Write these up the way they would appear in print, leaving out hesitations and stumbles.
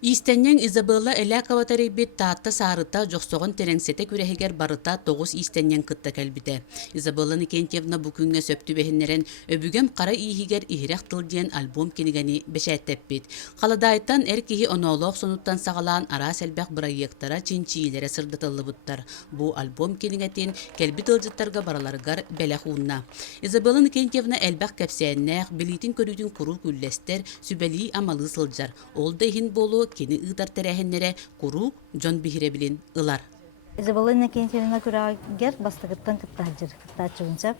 Истеннен Изабелла Элякова тарибит таатта саарыта жоксоҕун тереңсете күрэһигэр барыта тоҕус истеннен кытта кэлбите. Изабелла Никентьевна бу күнгө сөптү бэһиннэрэн өбүгем кара иихигэр иһирэх тылдиэн альбом кинигени бэшээттеппит. Халадаайттан эр киһи оноолоох сонуттан саҕалаан араа сэлбэх бырайыектара чинчиилэре сырдытыллыбыттар. Бу альбом кинигетин кэлби тылдьыттарга бараларыгар бэлэх уунна. Изабелла Никентьевна элбэх кэпсээннээх билиитин көрүүтүн куру күллэстер сүбэлии амалы сылдьар. Ол да иһин болу кини ыытар тэрэһиннере куру дьон биһире билин ылар. Изабелла Иннокентьевна күрәгер бастыгыттан кыттаһыжыр, кыттаачугунчап.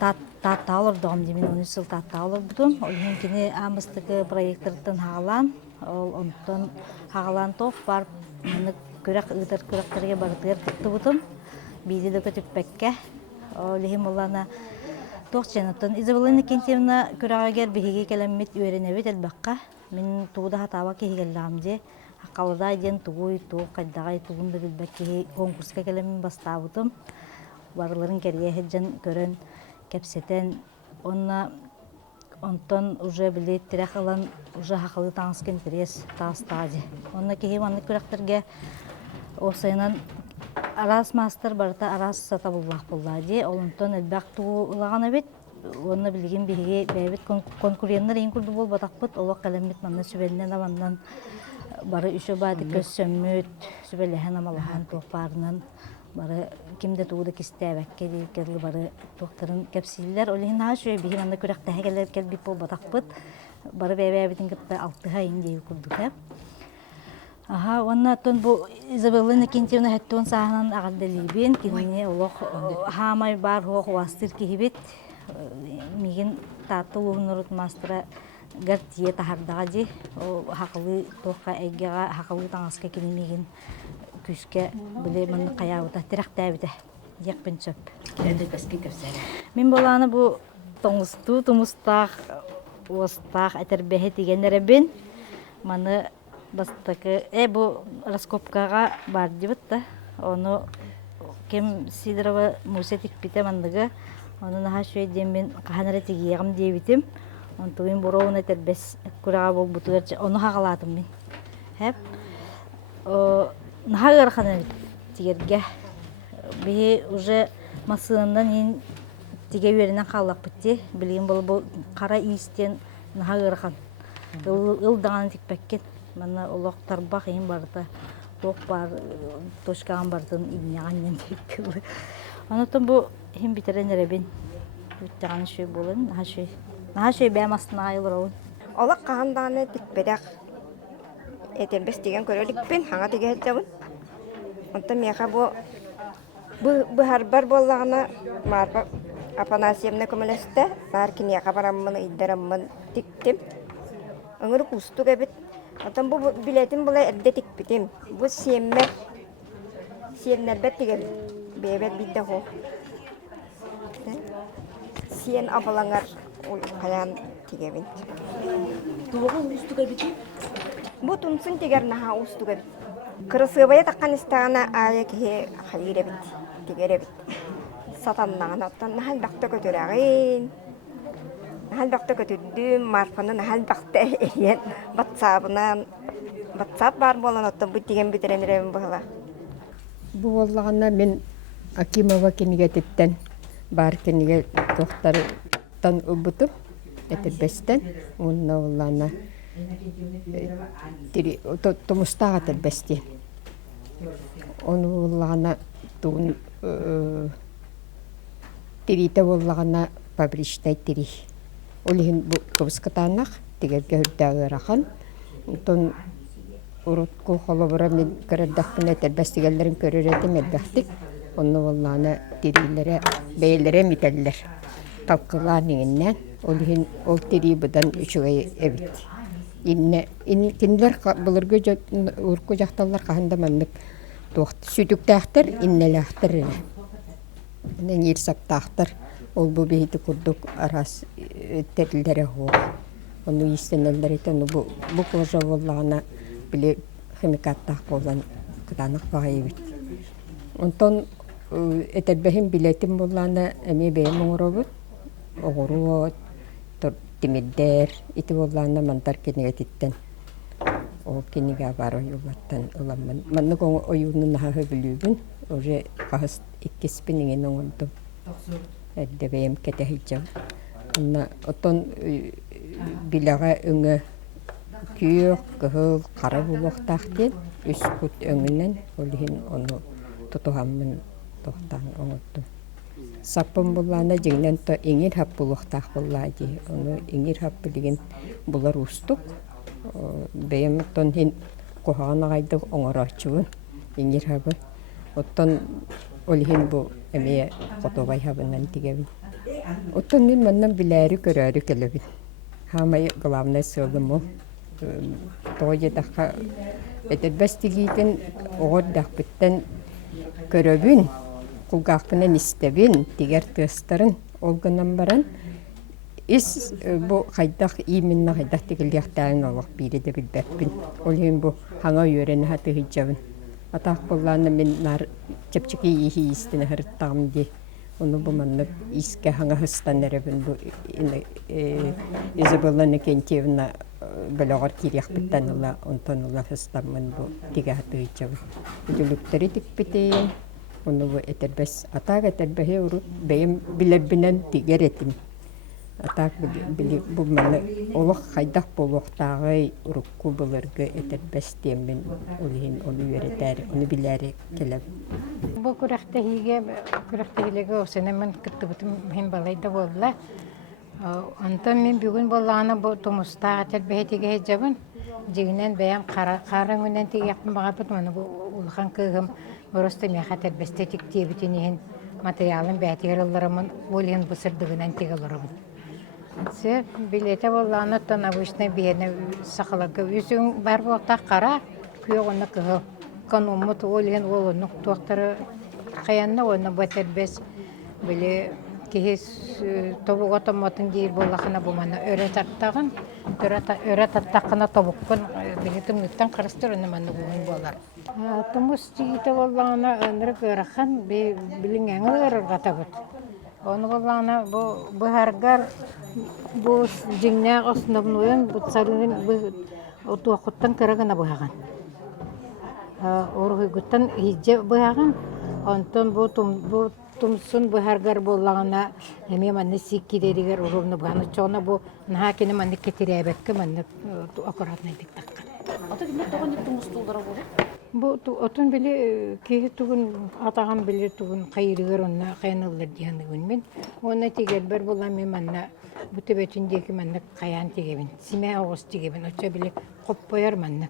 Тата олордоғым демен 13 жыл тата олор бутун. Олген кини амыстыгы проектордан хагалан, ол онтон хагалан топ бар. Мені күрәк ыытар күрәктерге барытыгар кытты бутун. Биди да көтүппекке. Олеген болана тоқчанаттан Изабелла Иннокентьевна күрәгер биһиге келеммит үйренебит элбакка. Мен тууда хатаба кehigелламже акалда ден тугуй туу кайдагай тугунда билбекки конкурска келемин бастабытым. Барларын керие хеджен көрөн кепсетен онтон уже билет тирахалан уже хакылы таңскен интерес тастади. Онна кеги манны күрәктерге осайнан арас мастер барта арас сатабуллах буллади. Олонтон элбак туу улагана бит. Онна билген биһиге бәбит конкуренттер иң күрдү бол батакпыт олак калемит манна сүбелнен аваннан бары үшө бады көссөммөт сүбелләһен амалахан топарынан бары кимде тууда кистәбәкке дигәрле бары доктырын кепсилләр олehen ха шөй биһи манна күрәктә гәләр кәлбит бол батакпыт бары бәбәбитин кытта 6 ай инде күрдүк. Aha, ondan sonra bu Isabella Nikentьевна hattun sahanan ağaddelibin kinine olak hamay bar hoq wastır kihibit migin tatlı uğunurut mastra gartiye tahardağacı o haqlı toqa eggaga haqlı tangaska kini migin küske bile manı qayavuta tirak tabite yakpın çöp. Kende kaskin kapsara. Min bolana bu tumustaq ostaq eterbehe digenlere bin manı бастакы бу раскопкага бар дибитта. Оны кем Сидорова мусетик бите мандыгы. Оны наха шөй деммен каханара тигиягым дебитим. Онтугин бороуна тербес курага бол бутугерче оны хагалатым мен. Хеп. Наха гархана тигерге би уже масындан ен тиге беринен каллак битти. Билген бол бу кара истен наха гархан. Ылдаган тикпеккен. Mana Allah tarbak yang barda, tok bar, toşkan bardın inyanyen dikil. Anlattım bu hem bitiren rebin, bitiren şey bulun, nah şey ben aslında ayılır olun. Allah kahandane dikbedak, eten bestigen körülik ben hanga tigehcabun. Antam ya bu harbar bollağına marpa apanasiyemne kumeleste, narkin ya kabaramın iddaramın diktim. Angır kustu gebet. Atan bu biletim bulay erdetik bitim. Bu siyenler bettigen bebet bitte ho. Siyen apalangar kayan tigebin. Tuğun ustuga bitti. Bu tumsun tiger naha ustuga bit. Kırısıbaya takkan istana ayak he hayire bit. Tigere bit. Satan nana atan nahal bakta kötüreğin. Nahal bakta kötüdüm marfanın nahal bakta eyen WhatsApp var bolan otta bu digen bitirenlerim bala. Bu vallagana men Akimova kinigetten bar kinige doktordan ubutu etebesten onna vallana tiri tomustaga terbesti. Onu vallagana tun tiri te vallagana fabrikte tiri. Olihin bu tomuskatanak tigerge hürdağırahan. Ton urutku holobura men karadakne terbestigellerin körüretim elbahtik. Onu vallana tirilere beylere miteller. Talkılan innen olihin ol tiri budan üçüge evet. Kinler bulurgu urku jahtallar kahanda manlık toht sütük tahtır innelahtır. Ne yirsak tahtır. Ol bu beyti kurduk aras terillere ho. Onu istenenler eten bu koca vallana bile химикаттах болан кытанак багайбит. Онтон этербехим билетим боллана эми бэм оңоробут, огоруот, тимиддер, ити боллана мантар кенегетиттен. Ол киниге бар ойулаттан уламман. Маннык оюнун наха хөбүлүбүн. Уже кахыс иккиспин иген оңордум. Эддебейем кетехиджам. Онна отон билага өңө күйөк, кыһыл, кара булуктахтен үскүт өңүнен олихин ону тутугаммын тохтан оңордум. Саппын буллана жеңнен то иңир хап булуктах буллади. Ону иңир хап билген булар устук. Бейем тон хин кохаган агайдык оңорочубун иңир хабы. Оттон олихин бу эмие котобай хабынан тигебин. Оттон мен маннан билери көрөрү келебин. Хамай главный сылымы. Тоje даха этербестигитин огордахпыттан көрөбүн. Кулгахпынан истебин тигер тыстарын олганан баран. Ис бу хайдах именно хайдах тигилгахтаан олох бириде билбеппин. Олихин бу хаңа үйөрен хаты хиджабын. Атақ болланы мен нар чепчеки ихи истине хырттагым ди. Onu bu manlık iske hanga hıstan erebin bu Izabella'nı kentiyevna belagar kiriyak bitten ola ondan ola hıstanman bu tiga hatı içabı. Udulukları dikbiteyin. Onu bu eterbes atak eterbehe urut beyim bilerbinen tiger etim. Atak bu manlık oluk haydak boluqtağı urukku bulurgu eterbes diyemin olihin onu yöreter onu bileri keleb. Bu kuraktahilige o sene men kıttıbıtım hem balayda bolla. Ondan men bugün bollağına bu tumusta terbiye tege hecabın. Jiginen beyam karang unen tege yapın bağa bıt mana bu ulhan kığım. Burası meha terbeste tiktiye bitinihin materyalın beytigerlerimın olihin bu sırdığınan tegelerimiz. Se bilete bollağına tanavuşna bihene sakalaga. Yüzün bar boğta kara küyoğuna kığım. Kanumut olihin olunu tuaqtara kayanna onu baterbes böyle kihis tobuğa tomatın değil bollağına bu mana öğret arttağın öğret arttağına tobuqqun biletim nütten karıştır onu mana bugün bollar. Tumus çiğite bollağına önrü görəxən bilin əngələr qatabıt. Onu bollağına bu hargar bu jingna osnabnoyun bu salinin bu tuaquttan kırağına boğağın. Orğuygutan hicce boğağın. Ondan bu tumsun bu hargar bollağına emi manne sikki dediler urumnu boğağını çoğuna bu nahakini manne ketirebekke manne akaratna edik takkan. Ata kimler toğun yip tumus tuğdara boğur? Bu otun bile ki tuğun atağın bile tuğun kayırıgar onna kayanılır diyanı günmen. Ona tiger ber bollağın manne bu tebetindeki manne kayan tigebin. Sime ağız tigebin. Oça bile koppoyar manne.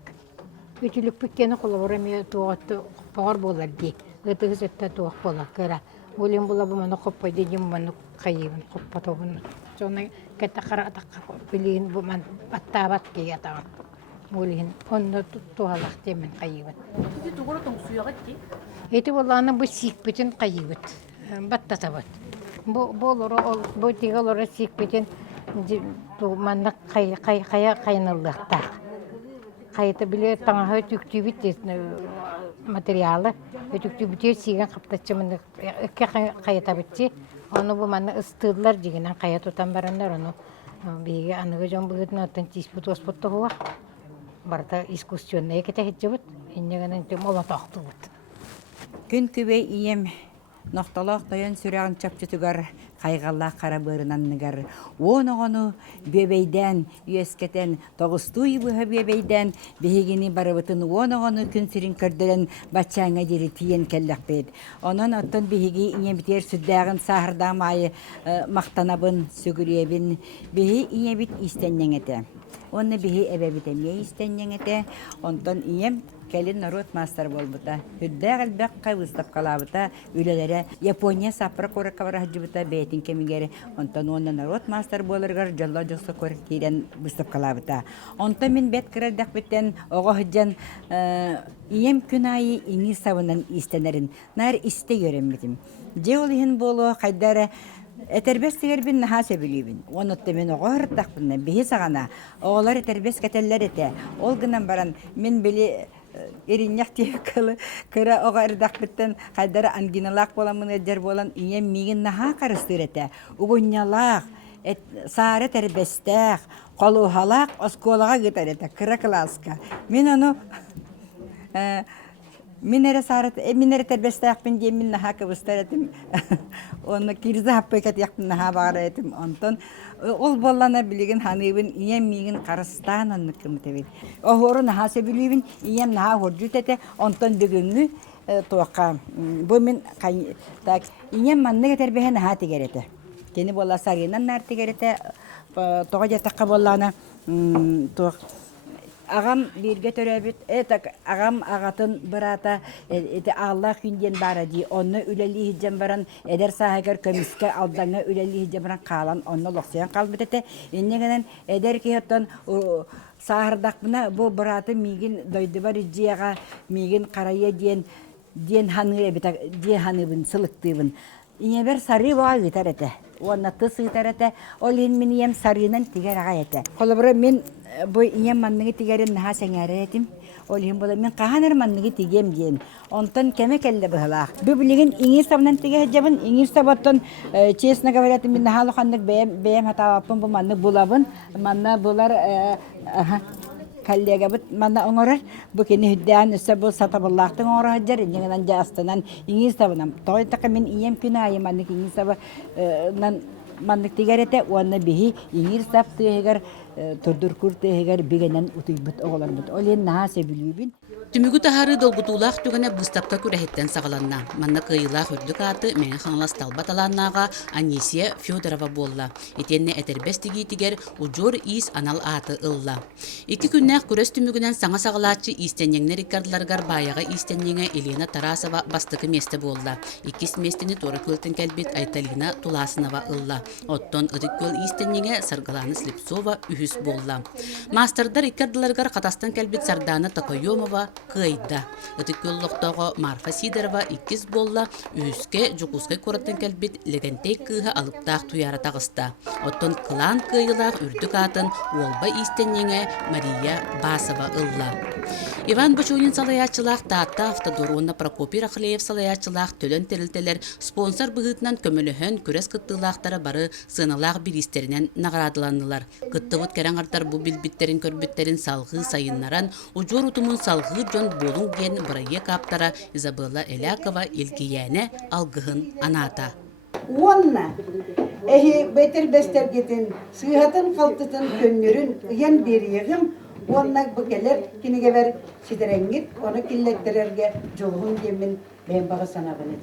Ütülük pükkeni kolaboramaya tuğatı pağar bolar diye. Gıtığız ette tuğak bolar kıra. Olayım bola bu manı koppoy dediğim manı kayıbın koppatobun. Sonra kete kara atakka bilin bu man attabat ki yatağın. Olayın onu tuğalak demin kayıbın. Titi tuğura tong suya gatti. Eti bollağına bu sikpetin kayıbıt. Batta tabat. Bu tigalara sikpetin manı kayanıldıqta. Kayıta bile tanağı tüktübüt materyali. Tüktübütü sigen kaptatçımını kayıta bitti. Onu bu manı ıstıdılar jiginen kaya tutan baranlar onu. Bihi anıgı jon bugün otan tisput osputta huwa. Barta iskusyonne kete hecebut. İnnegenin tüm ola tahtubut. Күн күбей ием ноқталақ тойон сүрәғін чапчытыгар қайғалла қарабырынанныгар. Оноғыну бебейден, үйескетен, тоғыстуй бұға бебейден, бейгені барыбытын оноғыну күн сүрін көрдірін бачаңа дері тиен келләқ бейд. Онын оттын бейгі ием бітер сүддәғін сағырдам айы мақтанабын, сүгіребін, бейгі ием бит истеннен еті. Оны бейгі әбе бітеме истеннен еті, онтын ием Келин народ мастер болбута. Хүддәгәл бәккә выстап калабыта. Үлеләре Япония сапра кора кавара җибута бәйтин кемигәре. Онтан онна народ мастер булыргар җалла җысы кор кирен выстап калабыта. Онта мин бет кирәдәк битен огыҗан ием күнайы иңи савынан истенерин. Нар исте йөрәмдим. Җеолин боло кайдара Этербес тигер бин нахасе билибин. Онотты мен огыртак бин бихи сагана. Оглар этербес кетеллер эте. Ол гынан баран мен били эриньяк тиекалы кыра огырдак биттен кайдара ангиналак боламын эдер болан ием мигин наха карыстыр эте. Угуньялак Сары тербестәк, қолуғалақ, осколаға гитар ете, кыра класска. Мен оны Минере сарат, минере тербестәкпен дем мин наха кыбыстар этим. Оны кирзе хаппай катяктын наха бара этим. Онтон ол боллана билеген ханыбын ием мигин Карыстан анны кымтыбит. Охору наха сөбүлүбүн ием наха хоржут эте. Онтон бүгүнгү тока. Бу мен так ием манны тербеһе наха тигерете. Кени болла сарынан нар тигерете. Тога жатакка боллана ток Агам бирге төрөбүт, агам агатын барата, Аллах күнден бара ди, онны үлели хиджен баран, эдер сахагар көміске алдаңа үлели хиджен баран қалан, онны лоқсиян қалбыт эте, еннегенен эдер кейоттан сахардақпына бұл бараты мигин дойды бар иджияға, мигин қарайя ден ханыбын, сылықтыбын. Инебер сары боğa гитар эте. Онна тыс гитар эте. Ол мен ием сарынан тигер ага эте. Колобра мен бу ием манныгы тигерин наха сеңәре этим. Ол бола мен каханыр манныгы тигем ден. Онтон кеме келде быхлах. Бу билеген иңир сабынан тиге жабын. Иңир сабаттан честно говоря, мен нахалы ханнык бем хатапын бу маннык булабын. Манна булар коллега бит мана оңорар бу кени хүддән үсә бу сатабыллахтың оңора хаҗар инегенән җастынан иңис табынам той така мен ием күнә ай манны иңис таба манны тигарете уанна бихи иңис тапты егер турдур курты егер бигенен утыйбыт оглар бит олен наасе билүбин Түмүгү тахары долгутуулах түгенә быстапка күрәһеттен сагаланна. Манна кыйла хүрдүк аты мен ханлас талбаталаннага Анисия Федорова болла. Итенне этербес тигитигер ужур ис анал аты ылла. 2 күннәк күрәс түмүгүнән саңа сагалачы истеннеңне Рикардаларгар баяга истеннеңе Елена Тарасова бастыкы месте болла. 2 местени торы көлтен келбит Айталина Туласынова ылла. Оттон ытыккөл истеннеңе Саргаланы Слепцова үһүс болла. Мастердар Рикардаларгар катастан келбит Сардана Такойомова кыйда. Ытыккөллоктого Марфа Сидорова 2 болла, үске жукускай кораттан келбит легентей кыйга алыптаах туяра тагыста. Оттон клан кыйылаах үрдүк атын Уолба истеннеңе Мария Басова ылла. Иван Бачунин салаячылаах таатта автодоруна Прокопий Рахлеев салаячылаах төлөн терилтелер спонсор быгытынан көмөлөһөн күрес кыттылаахтары бары сыналаах биристеринен наградыланнылар. Кыттыбыт кереңартар бу билбиттерин көрбүттерин салгы сайыннаран ужур утумун салгы жон болун ген бырайы каптара Изабелла Элякова илгияне алгыһын аната. Уонна бетер бестер кетин сыйхатын калтытын көннөрүн ыян бериегим уонна букелер кинеге бер сидереңгит оны киллеттерерге жолгун демин мен бага санабын.